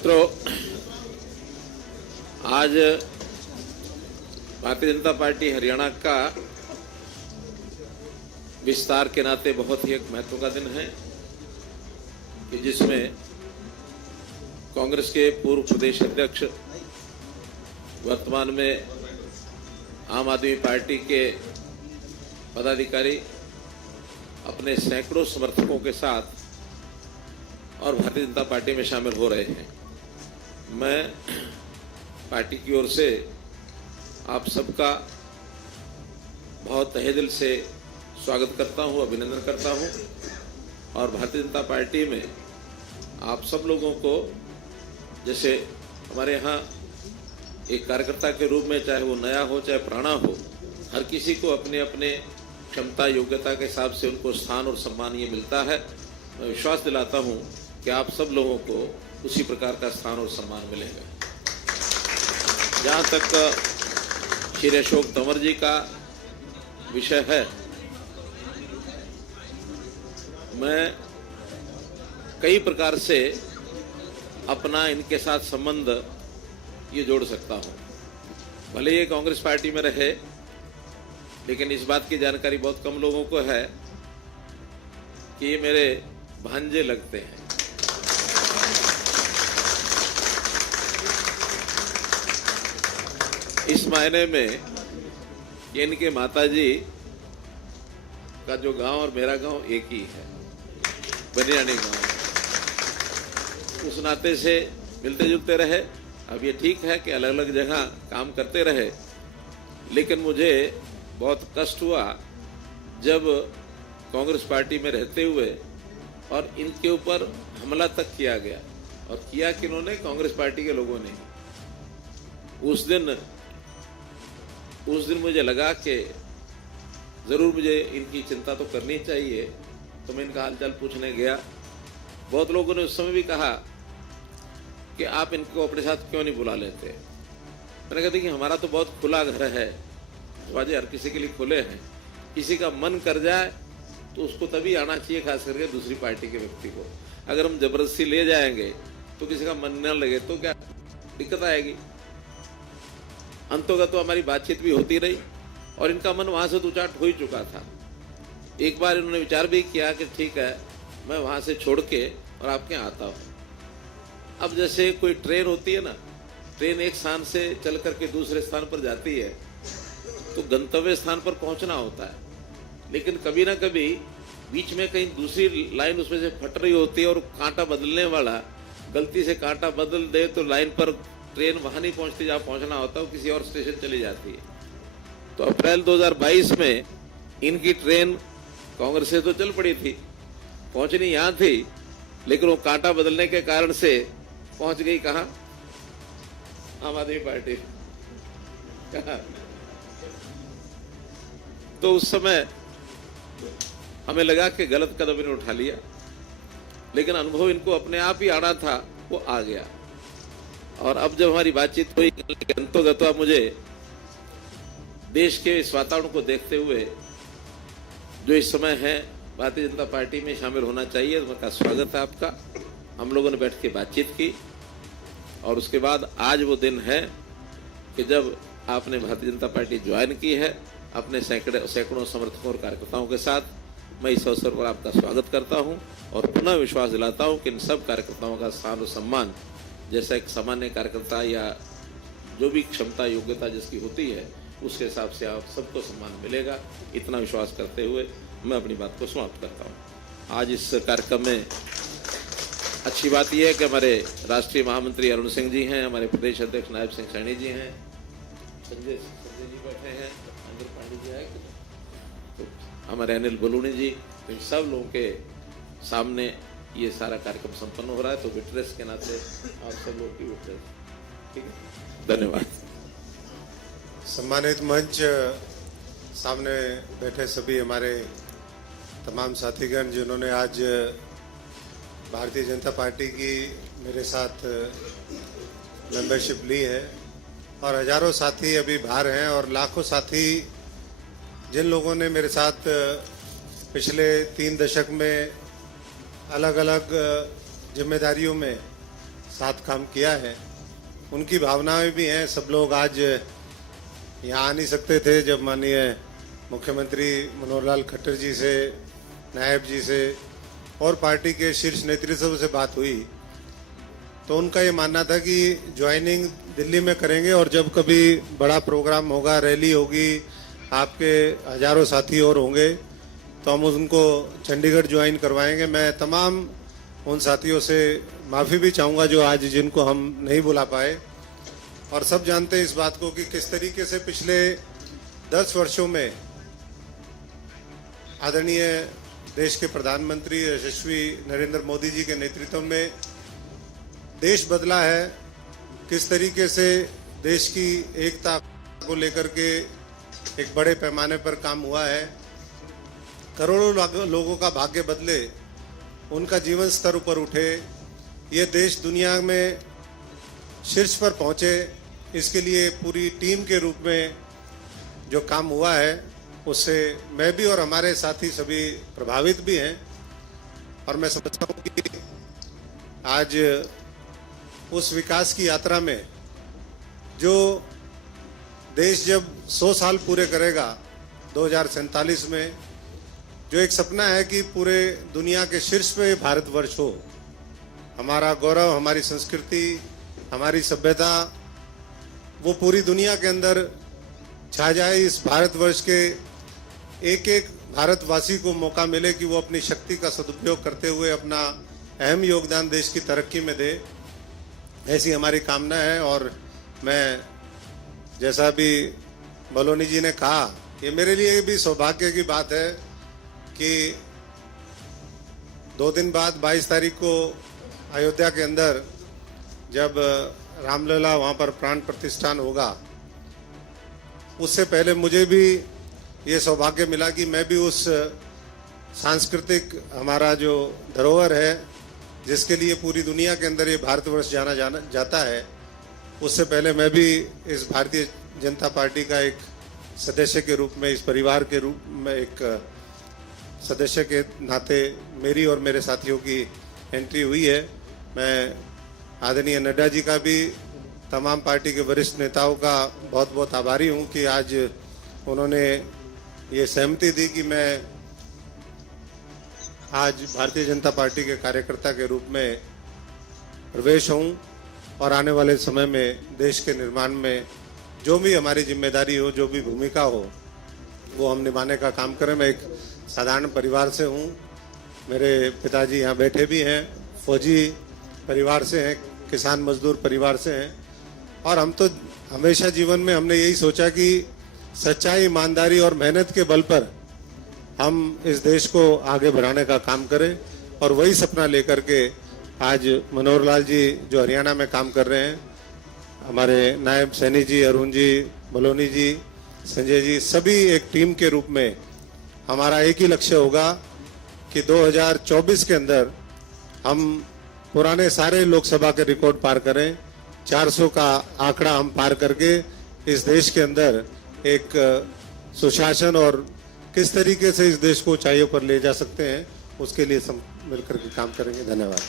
मित्रों, आज भारतीय जनता पार्टी हरियाणा का विस्तार के नाते बहुत ही एक महत्व का दिन है कि जिसमें कांग्रेस के पूर्व प्रदेश अध्यक्ष, वर्तमान में आम आदमी पार्टी के पदाधिकारी अपने सैकड़ों समर्थकों के साथ और भारतीय जनता पार्टी में शामिल हो रहे हैं। मैं पार्टी की ओर से आप सबका बहुत तहे दिल से स्वागत करता हूं, अभिनंदन करता हूं और भारतीय जनता पार्टी में आप सब लोगों को, जैसे हमारे यहाँ एक कार्यकर्ता के रूप में, चाहे वो नया हो चाहे पुराना हो, हर किसी को अपने अपने क्षमता योग्यता के हिसाब से उनको स्थान और सम्मान ये मिलता है। मैं विश्वास दिलाता हूं कि आप सब लोगों को उसी प्रकार का स्थान और सम्मान मिलेगा। जहाँ तक श्री अशोक तंवर जी का विषय है, मैं कई प्रकार से अपना इनके साथ संबंध ये जोड़ सकता हूँ। भले ये कांग्रेस पार्टी में रहे, लेकिन इस बात की जानकारी बहुत कम लोगों को है कि ये मेरे भांजे लगते हैं। इस मायने में कि इनके माताजी का जो गांव और मेरा गांव एक ही है, बनियानी गांव। उस नाते से मिलते जुलते रहे। अब ये ठीक है कि अलग अलग जगह काम करते रहे, लेकिन मुझे बहुत कष्ट हुआ जब कांग्रेस पार्टी में रहते हुए और इनके ऊपर हमला तक किया गया। और किया किन्होंने? कांग्रेस पार्टी के लोगों ने। उस दिन मुझे लगा कि ज़रूर मुझे इनकी चिंता तो करनी चाहिए, तो मैं इनका हालचाल पूछने गया। बहुत लोगों ने उस समय भी कहा कि आप इनको अपने साथ क्यों नहीं बुला लेते। मैंने कहा, देखिए, हमारा तो बहुत खुला घर है, दरवाजे हर किसी के लिए खुले हैं। किसी का मन कर जाए तो उसको तभी आना चाहिए, खास करके दूसरी पार्टी के व्यक्ति को। अगर हम जबरदस्ती ले जाएंगे तो किसी का मन न लगे तो क्या दिक्कत आएगी। अंतोगत तो हमारी बातचीत भी होती रही और इनका मन वहां से तो उचाट हो ही चुका था। एक बार इन्होंने विचार भी किया कि ठीक है, मैं वहां से छोड़ के और आपके यहाँ आता हूँ। अब जैसे कोई ट्रेन होती है ना, ट्रेन एक स्थान से चल करके दूसरे स्थान पर जाती है तो गंतव्य स्थान पर पहुंचना होता है, लेकिन कभी ना कभी बीच में कहीं दूसरी लाइन उसमें से फट रही होती है और कांटा बदलने वाला गलती से कांटा बदल दे तो लाइन पर ट्रेन वहां नहीं पहुंचती जहाँ पहुंचना होता है, वो किसी और स्टेशन चली जाती है। तो अप्रैल 2022 में इनकी ट्रेन कांग्रेस से तो चल पड़ी थी, पहुंचनी यहाँ थी, लेकिन वो कांटा बदलने के कारण से पहुंच गई कहाँ? आम आदमी पार्टी। कहाँ? तो उस समय हमें लगा कि गलत कदम इन्होंने उठा लिया, लेकिन अनुभव इनको अपने आप ही आना था, वो आ गया। और अब जब हमारी बातचीत हुई, अंतोगत मुझे देश के इस वातावरण को देखते हुए जो इस समय है भारतीय जनता पार्टी में शामिल होना चाहिए। उनका स्वागत है आपका। हम लोगों ने बैठ के बातचीत की और उसके बाद आज वो दिन है कि जब आपने भारतीय जनता पार्टी ज्वाइन की है अपने सैकड़ों समर्थकों और कार्यकर्ताओं के साथ। मैं इस अवसर पर आपका स्वागत करता हूं और पुनः विश्वास दिलाता हूं कि इन सब कार्यकर्ताओं का स्थान और सम्मान, जैसा एक सामान्य कार्यकर्ता या जो भी क्षमता योग्यता जिसकी होती है, उसके हिसाब से आप सबको सम्मान मिलेगा। इतना विश्वास करते हुए मैं अपनी बात को समाप्त करता हूं। आज इस कार्यक्रम में अच्छी बात यह है कि हमारे राष्ट्रीय महामंत्री अरुण सिंह जी हैं, हमारे प्रदेश अध्यक्ष नायब सिंह सैनी जी हैं, संजय जी बैठे हैं, अंदर पांडे जी है, तो हमारे अनिल बलूनी जी, इन सब लोगों के सामने ये सारा कार्यक्रम संपन्न हो रहा है। तो विटनेस के नाते आप सब लोग की विटनेस, ठीक है, धन्यवाद। सम्मानित मंच, सामने बैठे सभी हमारे तमाम साथीगण जिन्होंने आज भारतीय जनता पार्टी की मेरे साथ मेंबरशिप ली है, और हजारों साथी अभी बाहर हैं, और लाखों साथी जिन लोगों ने मेरे साथ पिछले 3 दशक में अलग अलग जिम्मेदारियों में साथ काम किया है, उनकी भावनाएं भी हैं। सब लोग आज यहाँ आ नहीं सकते थे जब माननीय मुख्यमंत्री मनोहर लाल खट्टर जी से, नायब जी से और पार्टी के शीर्ष नेतृत्व से बात हुई तो उनका ये मानना था कि ज्वाइनिंग दिल्ली में करेंगे और जब कभी बड़ा प्रोग्राम होगा, रैली होगी, आपके हजारों साथी और होंगे तो हम उनको चंडीगढ़ ज्वाइन करवाएंगे। मैं तमाम उन साथियों से माफ़ी भी चाहूँगा जो आज जिनको हम नहीं बुला पाए। और सब जानते हैं इस बात को कि किस तरीके से पिछले 10 वर्षों में आदरणीय देश के प्रधानमंत्री यशस्वी नरेंद्र मोदी जी के नेतृत्व में देश बदला है, किस तरीके से देश की एकता को लेकर के एक बड़े पैमाने पर काम हुआ है, करोड़ों लोगों का भाग्य बदले, उनका जीवन स्तर ऊपर उठे, ये देश दुनिया में शीर्ष पर पहुंचे, इसके लिए पूरी टीम के रूप में जो काम हुआ है उससे मैं भी और हमारे साथी सभी प्रभावित भी हैं। और मैं समझता हूँ कि आज उस विकास की यात्रा में जो देश जब 100 साल पूरे करेगा 2047 में, जो एक सपना है कि पूरे दुनिया के शीर्ष पे भारतवर्ष हो, हमारा गौरव, हमारी संस्कृति, हमारी सभ्यता वो पूरी दुनिया के अंदर छा जाए। इस भारतवर्ष के एक एक भारतवासी को मौका मिले कि वो अपनी शक्ति का सदुपयोग करते हुए अपना अहम योगदान देश की तरक्की में दे, ऐसी हमारी कामना है। और मैं जैसा भी बलोनी जी ने कहा, ये मेरे लिए भी सौभाग्य की बात है कि 2 दिन बाद 22 तारीख को अयोध्या के अंदर जब रामलला वहाँ पर प्राण प्रतिष्ठान होगा, उससे पहले मुझे भी ये सौभाग्य मिला कि मैं भी उस सांस्कृतिक हमारा जो धरोहर है जिसके लिए पूरी दुनिया के अंदर ये भारतवर्ष जाना जाता है, उससे पहले मैं भी इस भारतीय जनता पार्टी का एक सदस्य के रूप में, इस परिवार के रूप में एक सदस्य के नाते मेरी और मेरे साथियों की एंट्री हुई है। मैं आदरणीय नड्डा जी का भी, तमाम पार्टी के वरिष्ठ नेताओं का बहुत बहुत आभारी हूं कि आज उन्होंने ये सहमति दी कि मैं आज भारतीय जनता पार्टी के कार्यकर्ता के रूप में प्रवेश हूं और आने वाले समय में देश के निर्माण में जो भी हमारी जिम्मेदारी हो, जो भी भूमिका हो, वो हम निभाने का काम करें। मैं एक साधारण परिवार से हूं, मेरे पिताजी यहाँ बैठे भी हैं, फौजी परिवार से हैं, किसान मजदूर परिवार से हैं और हम तो हमेशा जीवन में हमने यही सोचा कि सच्चाई, ईमानदारी और मेहनत के बल पर हम इस देश को आगे बढ़ाने का काम करें। और वही सपना लेकर के आज मनोहर लाल जी जो हरियाणा में काम कर रहे हैं, हमारे नायब सैनी जी, अरुण जी, बलोनी जी, संजय जी, सभी एक टीम के रूप में हमारा एक ही लक्ष्य होगा कि 2024 के अंदर हम पुराने सारे लोकसभा के रिकॉर्ड पार करें, 400 का आंकड़ा हम पार करके इस देश के अंदर एक सुशासन और किस तरीके से इस देश को ऊंचाइयों पर ले जा सकते हैं, उसके लिए सब मिलकर के काम करेंगे। धन्यवाद।